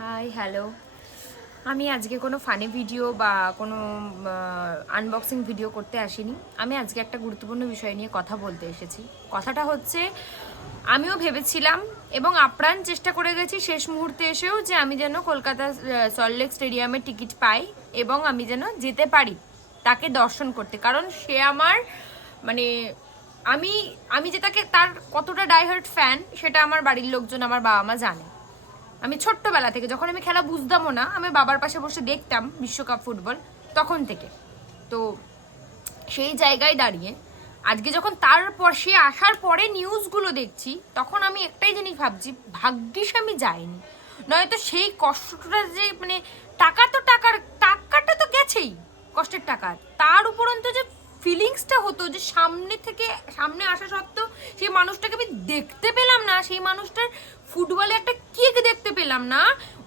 Hi hello. আমি আজকে কোনো ফানি ভিডিও বা কোনো আনবক্সিং ভিডিও করতে আসিনি। আমি আজকে একটা গুরুত্বপূর্ণ বিষয় নিয়ে কথা বলতে এসেছি। কথাটা হচ্ছে, আমিও ভেবেছিলাম এবং আপ্রাণ চেষ্টা করে গেছি শেষ মুহূর্তে এসেও যে আমি যেন কলকাতা সল্টলেক স্টেডিয়ামের টিকিট পাই এবং আমি যেন যেতে পারি তাকে দর্শন করতে। কারণ সে আমার মানে আমি আমি যে তার কতটা ডাইহার্ট ফ্যান সেটা আমার বাড়ির লোকজন, আমার বাবা মা জানে। আমি ছোট্টবেলা থেকে, যখন আমি খেলা বুঝতামও না, আমি বাবার পাশে বসে দেখতাম বিশ্বকাপ ফুটবল তখন থেকে। তো সেই জায়গায় দাঁড়িয়ে আজকে যখন তারপর সে আসার পরে নিউজগুলো দেখছি, তখন আমি একটাই জিনিস ভাবছি, ভাগ্যিস আমি যাইনি। নয়তো সেই কষ্টটা যে টাকাটা তো গেছেই, কষ্টের টাকা, তার উপরন্ত যে ফিলিংসটা হতো যে সামনে আসা সত্ত্বেও সেই মানুষটাকে আমি দেখতে পেলাম না, সেই মানুষটার ফুটবলে একটা কিক দেখতে পেলাম না,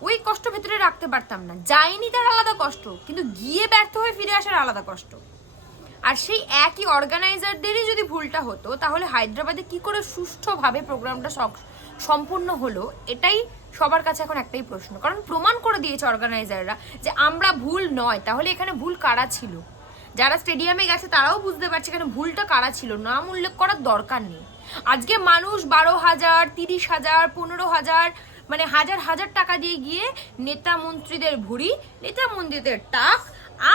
ওই কষ্ট ভেতরে রাখতে পারতাম না। যাইনি তার আলাদা কষ্ট, কিন্তু গিয়ে ব্যর্থ হয়ে ফিরে আসার আলাদা কষ্ট। আর সেই একই অর্গানাইজারদেরই যদি ভুলটা হতো, তাহলে হায়দ্রাবাদে কি করে সুষ্ঠুভাবে প্রোগ্রামটা সম্পূর্ণ হলো, এটাই সবার কাছে এখন একটাই প্রশ্ন। কারণ প্রমাণ করে দিয়েছে অর্গানাইজাররা যে আমরা ভুল নয়। তাহলে এখানে ভুল কারা ছিল? যারা স্টেডিয়ামে গেছে তারাও বুঝতে পারছে এখানে ভুলটা কারা ছিল। নাম উল্লেখ করার দরকার নেই। আজকে মানুষ 12,000, 30,000, 15,000, মানে হাজার হাজার টাকা দিয়ে গিয়ে নেতা মন্ত্রীদের ভুড়ি, নেতা মন্ত্রীদের টাক,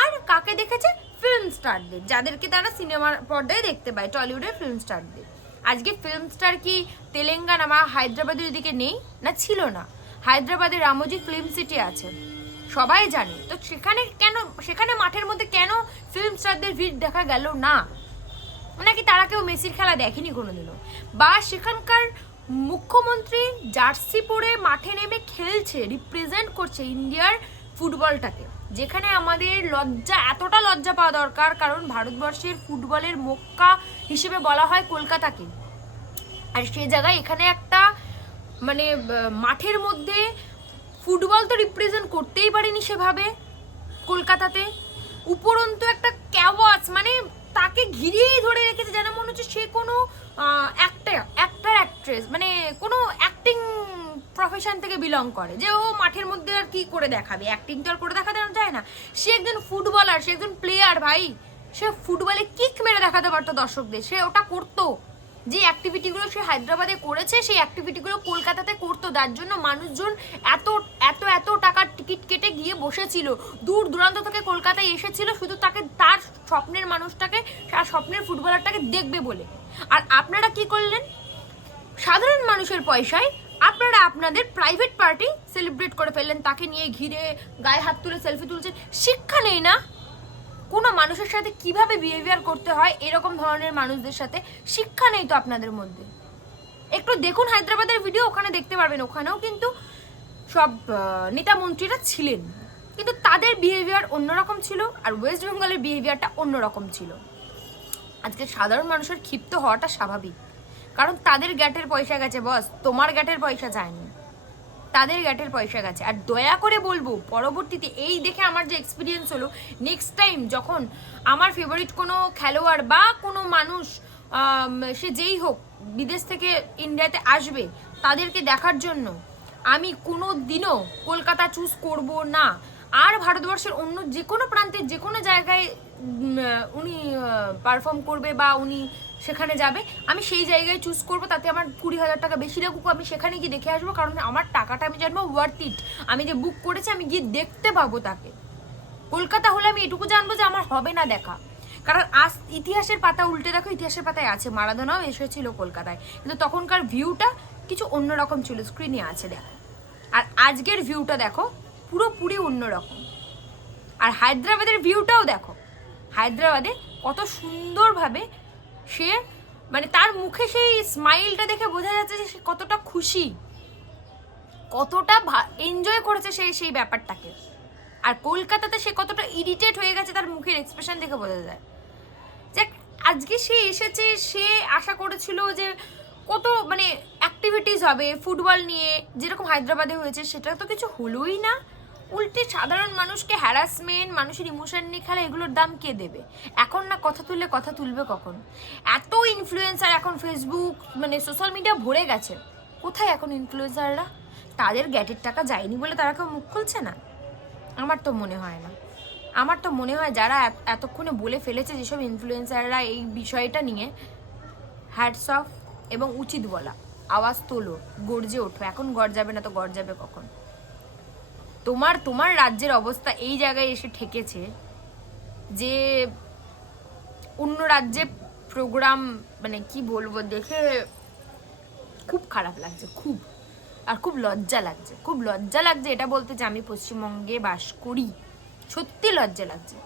আর কাকে দেখেছে? ফিল্ম স্টারদের, যাদেরকে তারা সিনেমার পর্দায় দেখতে পায়, টলিউডের ফিল্ম স্টারদের। আজকে ফিল্ম স্টার কি তেলেঙ্গানা বা হায়দ্রাবাদের দিকে নেই? না, ছিল না। হায়দ্রাবাদে রামোজি ফিল্ম সিটি আছে, সবাই জানে। তো সেখানে মাঠের মধ্যে কেন ফিল্ম স্টারদের ভিড় দেখা গেল না? নাকি তারা কেউ মেসির খেলা দেখেনি কোনোদিনও? বা সেখানকার মুখ্যমন্ত্রী জার্সি পরে মাঠে নেমে খেলছে, রিপ্রেজেন্ট করছে ইন্ডিয়ার ফুটবলটাকে, যেখানে আমাদের এতটা লজ্জা পাওয়া দরকার। কারণ ভারতবর্ষের ফুটবলের মক্কা হিসেবে বলা হয় কলকাতাকে। আর সেই জায়গায় এখানে একটা মানে মাঠের মধ্যে ফুটবল তো রিপ্রেজেন্ট করতেই পারেনি সেভাবে কলকাতাতে। উপরন্তু একটা ক্যাওয়াস, মানে তাকে ঘিরেই ধরে রেখেছে, যেন মনে হচ্ছে সে কোনো অ্যাক্ট্রেস, মানে কোনো অ্যাক্টিং প্রফেশন থেকে বিলং করে, যে ও মাঠের মধ্যে আর কি করে দেখাবে, অ্যাক্টিং তো আর করে দেখাতে যায় না। সে একজন ফুটবলার, সে একজন প্লেয়ার ভাই। সে ফুটবলে কিক মেরে দেখাতে পারতো দর্শকদের, সে ওটা করতো। যে অ্যাক্টিভিটিগুলো সে হায়দ্রাবাদে করেছে, সেই অ্যাক্টিভিটিগুলো কলকাতাতে করতো। তার জন্য মানুষজন এত এত এত টাকার টিকিট কেটে গিয়ে বসেছিল, দূর দূরান্ত থেকে কলকাতায় এসেছিল শুধু তার স্বপ্নের মানুষটাকে, তার স্বপ্নের ফুটবলারটাকে দেখবে বলে। আর আপনারা কি করলেন? সাধারণ মানুষের পয়সায় আপনারা আপনাদের প্রাইভেট পার্টি সেলিব্রেট করে ফেললেন, তাকে নিয়ে ঘিরে গায়ে হাত তুলে সেলফি তুলছেন। শিক্ষা নেই না কোনো মানুষের সাথে কিভাবে বিহেভিয়ার করতে হয়? এরকম ধরনের মানুষদের সাথে শিক্ষা নেই তো আপনাদের মধ্যে? একটু দেখুন হায়দ্রাবাদের ভিডিও, ওখানে দেখতে পারবেন। ওখানেও কিন্তু সব নেতা মন্ত্রীরা ছিলেন, কিন্তু তাদের বিহেভিয়ার অন্যরকম ছিল, আর ওয়েস্ট বেঙ্গলের বিহেভিয়ারটা অন্যরকম ছিল। আজকে সাধারণ মানুষের ক্ষিপ্ত হওয়াটা স্বাভাবিক, কারণ তাদের গ্যাটের পয়সা গেছে বস, তোমার গ্যাটের পয়সা যায়নি, তাদের গ্যাটের পয়সা গেছে। আর দয়া করে বলবো, পরবর্তীতে এই দেখে আমার যে এক্সপিরিয়েন্স হলো, নেক্সট টাইম যখন আমার ফেভারিট কোনো খেলোয়াড় বা কোনো মানুষ, সে যেই হোক, বিদেশ থেকে ইন্ডিয়াতে আসবে, তাদেরকে দেখার জন্য আমি কোনো দিনও কলকাতা চুজ করব না। আর ভারতবর্ষের অন্য যে কোনো প্রান্তের যে কোনো জায়গায় উনি পারফর্ম করবে বা উনি সেখানে যাবে, আমি সেই জায়গায় চুজ করবো। তাতে আমার 20,000 টাকা বেশি লাগুক, আমি সেখানে গিয়ে দেখে আসবো। কারণ আমার টাকাটা আমি জানবো ওয়ার্থ ইট, আমি যে বুক করেছি আমি গিয়ে দেখতে পাবো তাকে। কলকাতা হলে আমি এটুকু জানবো যে আমার হবে না দেখা। কারণ আজ ইতিহাসের পাতা উল্টে দেখো, ইতিহাসের পাতায় আছে মারাদোনাও এসেছিল কলকাতায়, কিন্তু তখনকার ভিউটা কিছু অন্যরকম ছিল, স্ক্রিনে আছে দেখো। আর আজকের ভিউটা দেখো, পুরোপুরি অন্যরকম। আর হায়দ্রাবাদের ভিউটাও দেখো, হায়দ্রাবাদে কত সুন্দরভাবে সে, মানে তার মুখে সেই স্মাইলটা দেখে বোঝা যাচ্ছে যে সে কতটা খুশি, কতটা এনজয় করেছে সেই ব্যাপারটাকে। আর কলকাতাতে সে কতটা ইরিটেট হয়ে গেছে, তার মুখের এক্সপ্রেশন দেখে বোঝা যায়। যে আজকে সে এসেছে, সে আশা করেছিল যে কত মানে অ্যাক্টিভিটিস হবে ফুটবল নিয়ে, যেরকম হায়দ্রাবাদে হয়েছে, সেটা তো কিছু হলোই না। উল্টে সাধারণ মানুষকে হ্যারাসমেন্ট, মানুষের ইমোশন নিয়ে খেলা, এগুলোর দাম কে দেবে? এখন না কথা তুলবে কখন? এত ইনফ্লুয়েন্সার এখন, ফেসবুক মানে সোশ্যাল মিডিয়া ভরে গেছে, কোথায় এখন ইনফ্লুয়েন্সাররা? তাদের গ্যাটের টাকা যায়নি বলে তারা কেউ মুখ খুলছে না? আমার তো মনে হয় না। আমার তো মনে হয় যারা এতক্ষণে বলে ফেলেছে যেসব ইনফ্লুয়েন্সাররা এই বিষয়টা নিয়ে, হ্যাটস অফ, এবং উচিত বলা, আওয়াজ তোলো, গর্জে ওঠো। এখন গর্জাবে না তো গর্জাবে কখন? তোমার রাজ্যের অবস্থা এই জায়গায় এসে ঠেকেছে যে অন্য রাজ্যে প্রোগ্রাম, মানে কি বলবো, দেখে খুব খারাপ লাগছে, খুব। আর খুব লজ্জা লাগছে, খুব লজ্জা লাগছে এটা বলতে যে আমি পশ্চিমবঙ্গে বাস করি। সত্যি লজ্জা লাগছে।